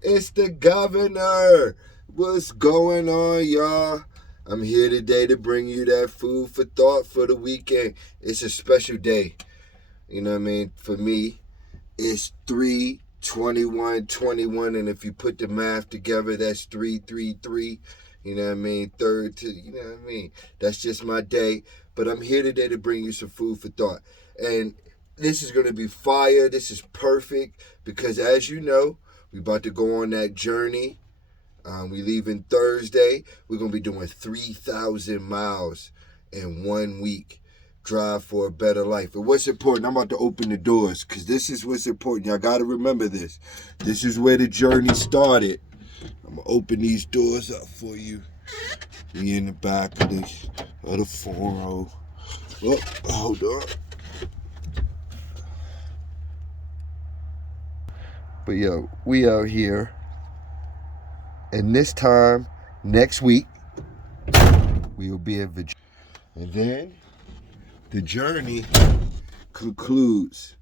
It's the governor. What's going on, y'all? I'm here today to bring you that food for thought for the weekend. It's a special day. You know what I mean? For me, it's 3/21/21, and if you put the math together, that's 333. You know what I mean? Third to, you know what I mean? That's just my day. But I'm here today to bring you some food for thought. And this is going to be fire. This is perfect because, as you know, we're about to go on that journey. We leaving Thursday. We're going to be doing 3,000 miles in 1 week. Drive for a better life. And what's important, I'm about to open the doors because this is what's important. Y'all got to remember this. This is where the journey started. I'm going to open these doors up for you. We in the back of the 4-0. Oh, hold on. But yo, we out here. And this time, next week, we will be in Virginia. And then the journey concludes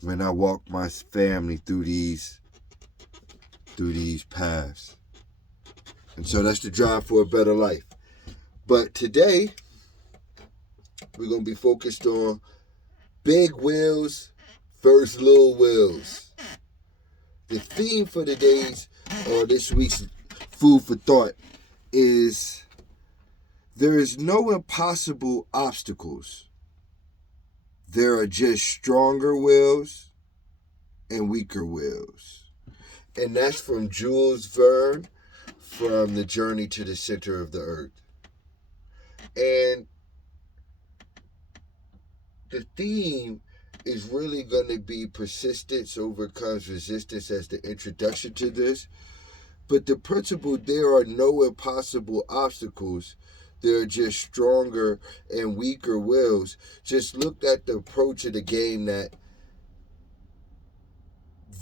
when I walk my family through these paths. And so that's the drive for a better life. But today, we're going to be focused on big wheels versus little wheels. The theme for today's or this week's food for thought is there is no impossible obstacles. There are just stronger wills and weaker wills. And that's from Jules Verne from The Journey to the Center of the Earth. And the theme is really going to be persistence overcomes resistance as the introduction to this. But the principle, there are no impossible obstacles. There are just stronger and weaker wills. Just look at the approach of the game that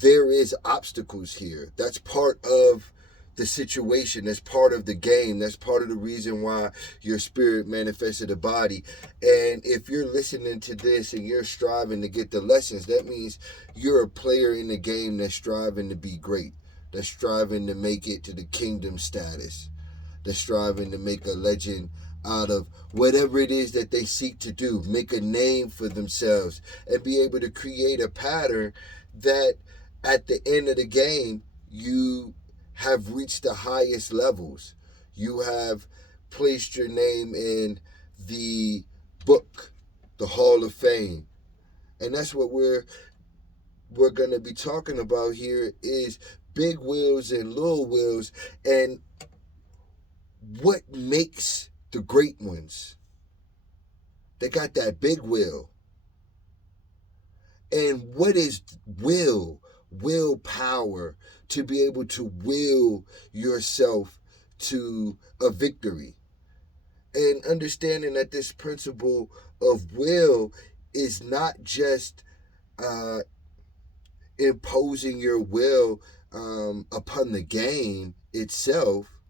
there is obstacles here. That's part of the situation. That's part of the game. That's part of the reason why your spirit manifested a body. And if you're listening to this and you're striving to get the lessons, that means you're a player in the game that's striving to be great. That's striving to make it to the kingdom status. That's striving to make a legend out of whatever it is that they seek to do. Make a name for themselves and be able to create a pattern that at the end of the game, you have reached the highest levels. You have placed your name in the book, the Hall of Fame. And that's what we're going to be talking about here is big wheels and little wheels and what makes the great ones. They got that big wheel. And what is willpower to be able to will yourself to a victory. And understanding that this principle of will is not just imposing your will upon the game itself,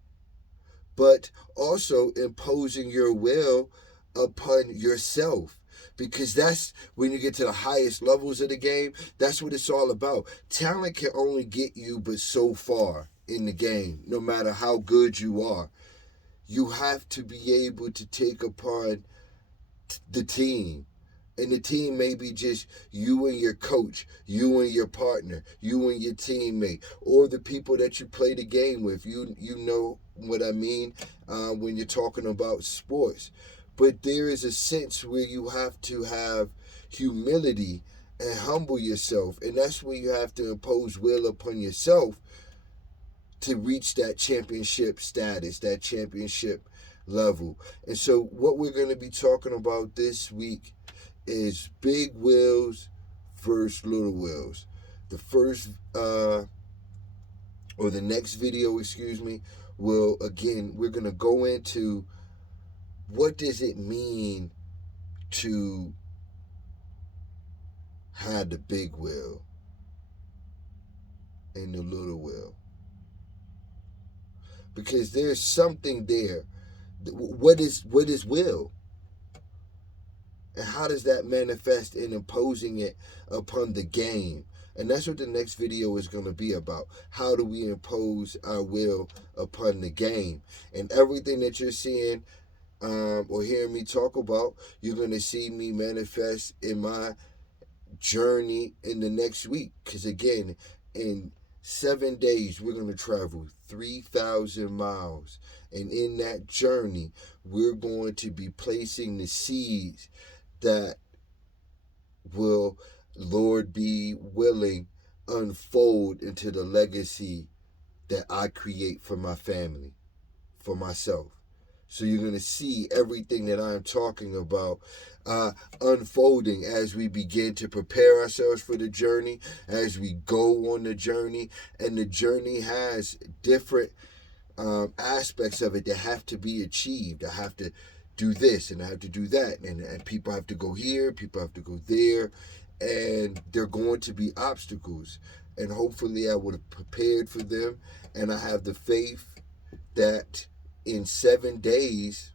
but also imposing your will upon yourself. Because that's when you get to the highest levels of the game, that's what it's all about. Talent can only get you but so far in the game, no matter how good you are. You have to be able to take upon the team. And the team may be just you and your coach, you and your partner, you and your teammate, or the people that you play the game with. You know what I mean when you're talking about sports. But there is a sense where you have to have humility and humble yourself. And that's where you have to impose will upon yourself to reach that championship status, that championship level. And so what we're going to be talking about this week is big wheels versus little wheels. The first, or the next video, will, again, we're going to go into what does it mean to have the big wheel and the little wheel? Because there's something there. What is will? And how does that manifest in imposing it upon the game? And that's what the next video is going to be about. How do we impose our will upon the game? And everything that you're seeing or hearing me talk about, you're going to see me manifest in my journey in the next week. Because again, in 7 days, we're going to travel 3,000 miles. And in that journey, we're going to be placing the seeds that will, Lord be willing, unfold into the legacy that I create for my family, for myself. So you're going to see everything that I'm talking about unfolding as we begin to prepare ourselves for the journey, as we go on the journey. And the journey has different aspects of it that have to be achieved. I have to do this and I have to do that. And people have to go here, people have to go there. And they're going to be obstacles. And hopefully I would have prepared for them. And I have the faith that in 7 days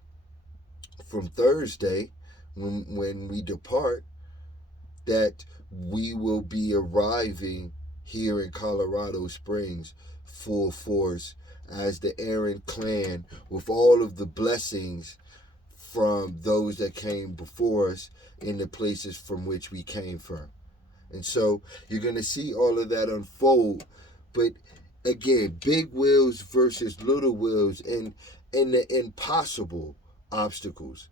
from Thursday, when we depart, that we will be arriving here in Colorado Springs full force as the Aaron clan, with all of the blessings from those that came before us in the places from which we came from. And so you're going to see all of that unfold. But again, big wills versus little wills, and the impossible obstacles.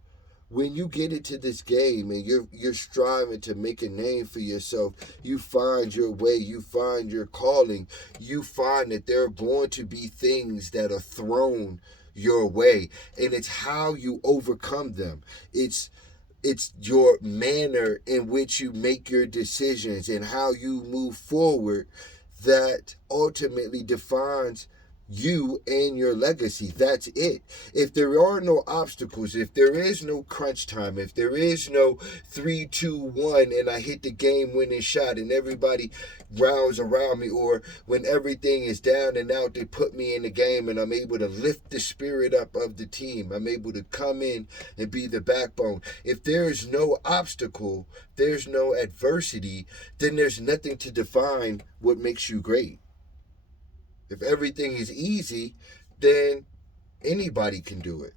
When you get into this game and you're striving to make a name for yourself, you find your way, you find your calling, you find that there are going to be things that are thrown your way, and it's how you overcome them. It's your manner in which you make your decisions and how you move forward that ultimately defines you and your legacy. That's it. If there are no obstacles, if there is no crunch time, if there is no 3-2-1 and I hit the game winning shot and everybody rounds around me, or when everything is down and out, they put me in the game and I'm able to lift the spirit up of the team. I'm able to come in and be the backbone. If there is no obstacle, there's no adversity, then there's nothing to define what makes you great. If everything is easy, then anybody can do it.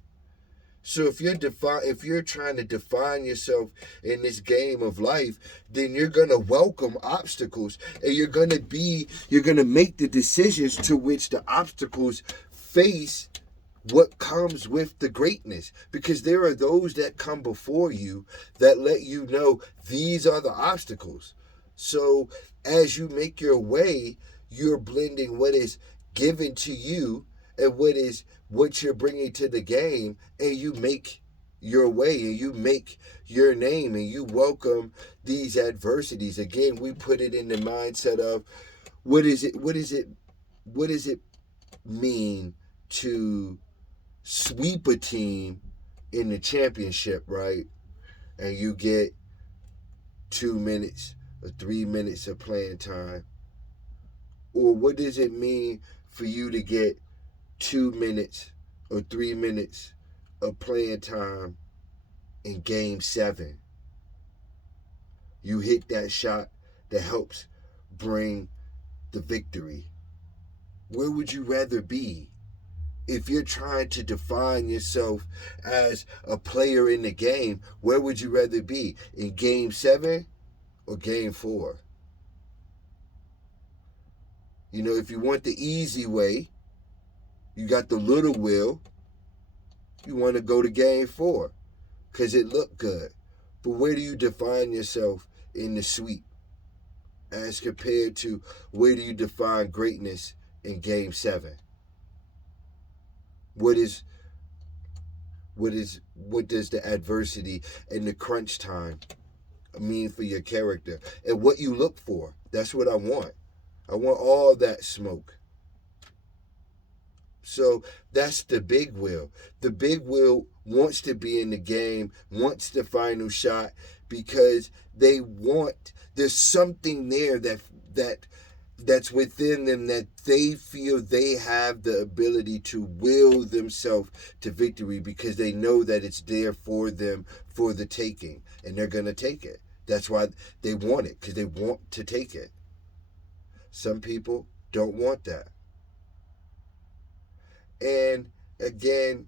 So if you're trying to define yourself in this game of life, then you're gonna welcome obstacles, and you're gonna make the decisions to which the obstacles face what comes with the greatness. Because there are those that come before you that let you know these are the obstacles. So as you make your way, you're blending what is given to you and what you're bringing to the game, and you make your way and you make your name and you welcome these adversities. Again, we put it in the mindset of what does it mean to sweep a team in the championship, right? And you get 2 minutes or 3 minutes of playing time. Or what does it mean for you to get 2 minutes or 3 minutes of playing time in game 7? You hit that shot that helps bring the victory. Where would you rather be? If you're trying to define yourself as a player in the game, where would you rather be? In game 7 or game 4? You know, if you want the easy way, you got the little will, you want to go to game 4 because it looked good. But where do you define yourself in the sweep as compared to where do you define greatness in game 7? What does the adversity and the crunch time mean for your character and what you look for? That's what I want. I want all that smoke. So that's the big will. The big will wants to be in the game, wants the final shot, because there's something there that's within them, that they feel they have the ability to will themselves to victory, because they know that it's there for them for the taking, and they're going to take it. That's why they want it, because they want to take it. Some people don't want that. And again,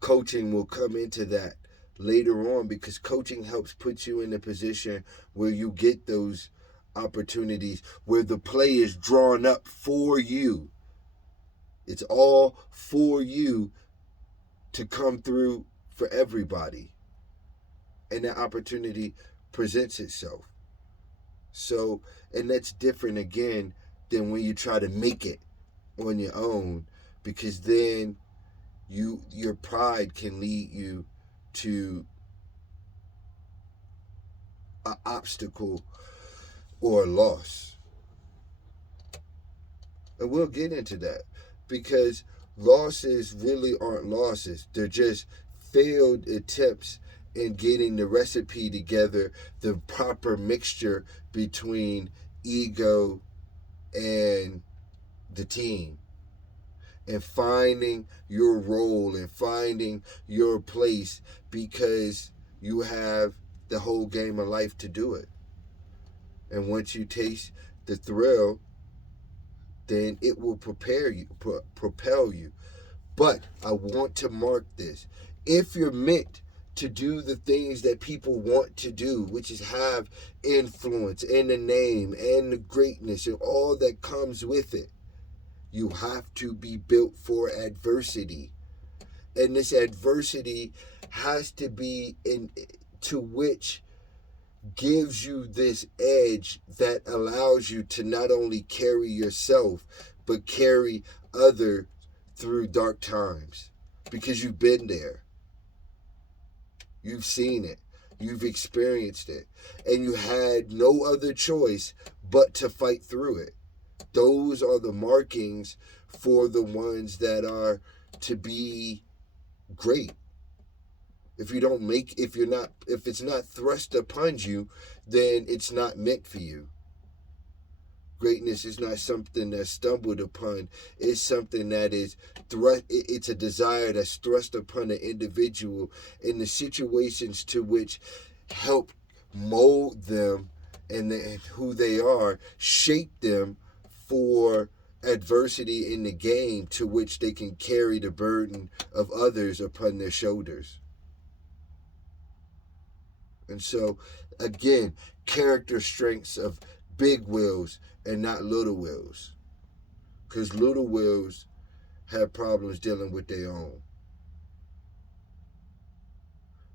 coaching will come into that later on, because coaching helps put you in a position where you get those opportunities, where the play is drawn up for you. It's all for you to come through for everybody. And that opportunity presents itself. So, and that's different again than when you try to make it on your own, because then your pride can lead you to an obstacle or a loss. And we'll get into that, because losses really aren't losses. They're just failed attempts in getting the recipe together, the proper mixture between ego and the team, and finding your role and finding your place, because you have the whole game of life to do it. And once you taste the thrill, then it will propel you. But I want to mark this. If you're meant to do the things that people want to do, which is have influence and the name and the greatness and all that comes with it, you have to be built for adversity. And this adversity has to be in to which gives you this edge that allows you to not only carry yourself, but carry others through dark times, because you've been there. You've seen it. You've experienced it. And you had no other choice but to fight through it. Those are the markings for the ones that are to be great. If it's not thrust upon you, then it's not meant for you. Greatness is not something that's stumbled upon. It's something that is it's a desire that's thrust upon an individual in the situations to which help mold them and who they are, shape them for adversity in the game, to which they can carry the burden of others upon their shoulders. And so, again, character strengths of big wills and not little wills. Because little wills have problems dealing with their own.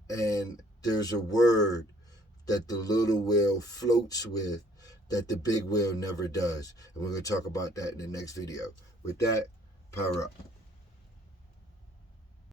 And there's a word that the little will floats with that the big will never does. And we're going to talk about that in the next video. With that, power up.